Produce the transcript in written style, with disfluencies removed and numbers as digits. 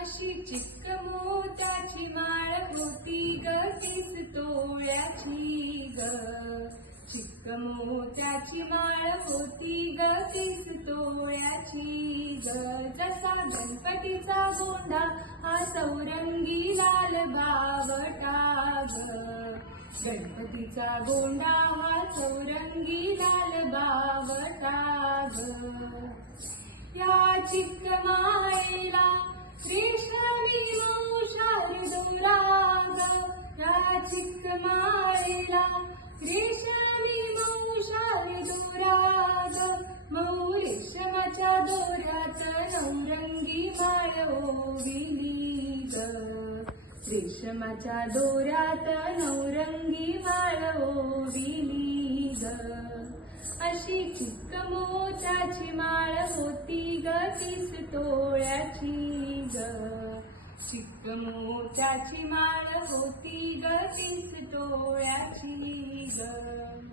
अशी चिक्क मोत्याची माळ होती ग 30 तोळ्याची ग. चिक्क मोत्याची माळ होती ग 30 तोळ्याची ग. जसा गणपतीचा गोंडा हा चौरंगी लाल बावटा ग. गणपतीचा गोंडा हा चौरंगी लाल बावटा ग. या चिक्क माळेला रेशमी मऊ शारदूला ग. या चिक्क माळेला रेशमी मऊ शारदूला ग. मऊ रेशमाच्या दोऱ्यात नवरंगी माळ ओविली ग. रेशमाच्या दोऱ्यात नवरंगी माळ ओविली ग. अशी चिक्क मोत्याची माळ होती ग 30 तोळ्याची ग. चिक्क मोत्याची माळ होती ग 30 तोळ्याची ग.